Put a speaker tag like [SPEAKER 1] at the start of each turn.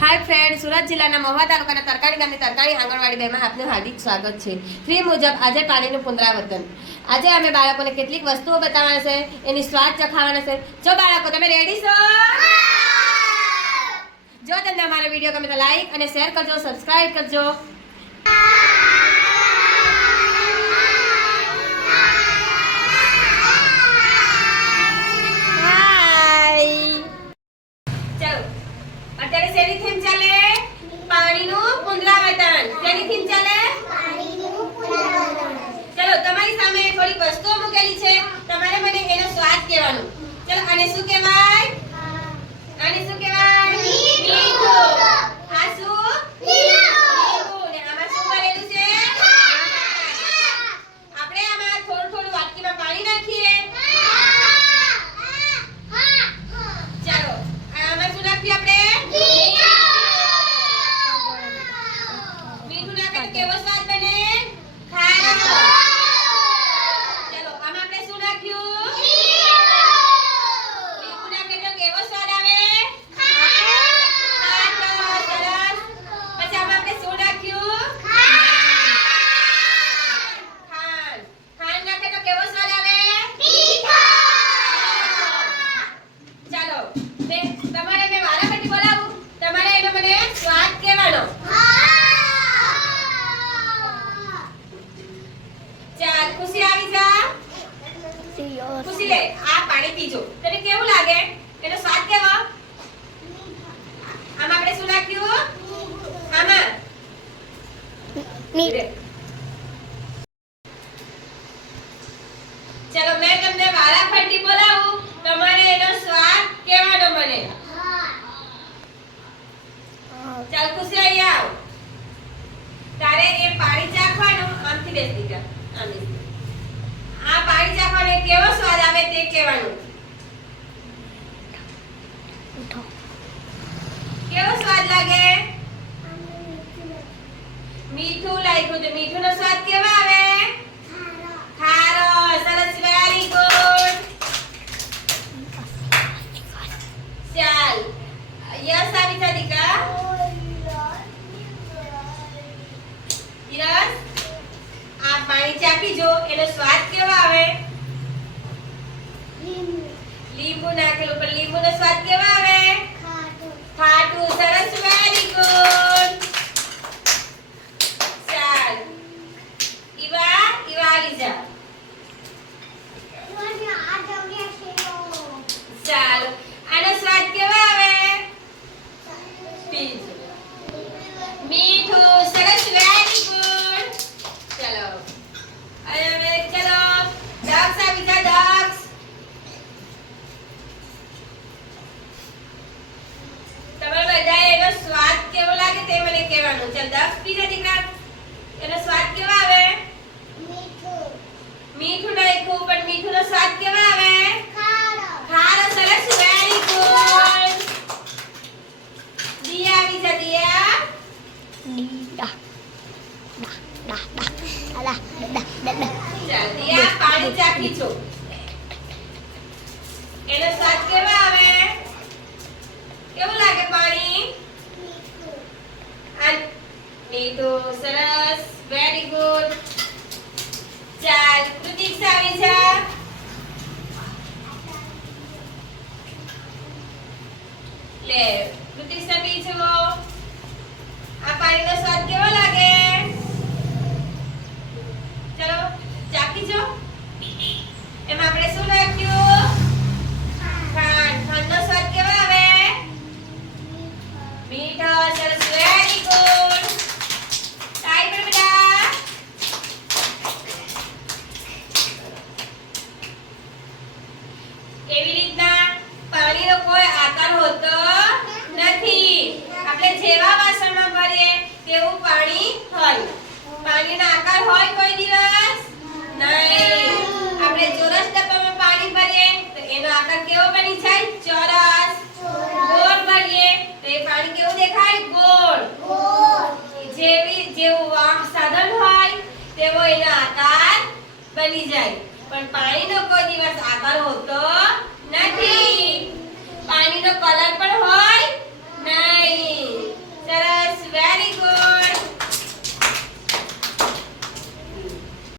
[SPEAKER 1] હાય friend Surat જિલ્લાના મહુવા તાલુકાના તરકારી ગામની તરકારી આંગણવાડી બેમાં આપનું હાર્દિક સ્વાગત છે. ફ્રી મુજબ આજે પાણીનું પુનરાવર્તન. આજે અમે બાળકોને કેટલીક વસ્તુઓ બતાવવાના છે એની સ્વાદ ચખાવવાના છે. જો બાળકો તમે રેડી છો? જો તમને અમારો વીડિયો ગમે તો લાઈક અને શેર કરજો સબસ્ક્રાઈબ કરજો. અત્યારે શેની થીમ ચાલે? પાણીનું પુનરાવર્તન. શેની થીમ ચાલે? ચલો, તમારી સામે થોડીક વસ્તુઓ મૂકેલી છે. તમારે મને એનો સ્વાદ કહેવાનો. ચલો, આને શું કહેવાય? આને શું કહેવાય મીઠું આ શું મીઠું ને આમાં શું કરેલું છે આપણે આમાં થોડું થોડું વાટકીમાં પાણી નાખીએ ચાલો આમાં શું નાખ્યું આપણે મીઠું નાખે તો કેવો સ્વાદ બને ખારો ચલો આમાં આપણે શું નાખ્યું મીઠું નાખે તો કેવો સ્વાદ આવે ખાટો સરસ પછી આમાં આપણે શું નાખ્યું ખાંડ ખાંડ નાખે તો કેવો સ્વાદ આવે ચાલો તે તમારે મેં વારાફરતી બોલાવું તમારે એનો મને સ્વાદ કહેવાનો ચાલ ખુશી આવી જા ખુશી લે આ પાણી પીજો. તને કેવું લાગે? એનો સ્વાદ કેવો? આમાં આપણે શું નાખ્યું? આમાં. ચલો મેં તમને વારાફરતી બોલાવું. તમારે એનો સ્વાદ કહેવાનો મને. ચાલ ખુશી અહીંયા આવ. તારે એ પાણી ચાખવાનું આમથી બેસી જા. આમ કેવો સ્વાદ આવે તે કહેવાનું. કેવો સ્વાદ લાગે? મીઠું લાગ્યું તો મીઠુંનો સ્વાદ કેવો આવે? ખારો. સરસ વેરી ગુડ ચાલ. યસ આવી દીકરા યસ આ પાણી ચાખી જો એનો સ્વાદ કેવો આવે? લીંબુ નાખેલું પણ લીંબુનો સ્વાદ કેવો આવે ખાટું સરસ વેરી ગુડ ચાલ ઈવા ઈવા આવી જા ચાલો આનો સ્વાદ કેવો આવે પીજો મીઠું સરસ વેરી ગુડ ચલો હવે ચલો દક્ષ આવી જા દક્ષ તમારે બધાએ એનો સ્વાદ કેવો લાગે તે મને કહેવાનું ચાલ દક્ષ પીજા દીકરા એનો સ્વાદ કેવો આવે? મીઠું. નાખ્યું પણ મીઠુંનો સ્વાદ કેવો આવે? ખારો. સરસ વેરી ગુડ દિયા આવી જા દિયા ચાલ દિયા પાણી ચાખી છો 6 આવી જા લે. બની જાય. પણ પાણીનો કોઈ દિવસ આકાર હોતો નથી.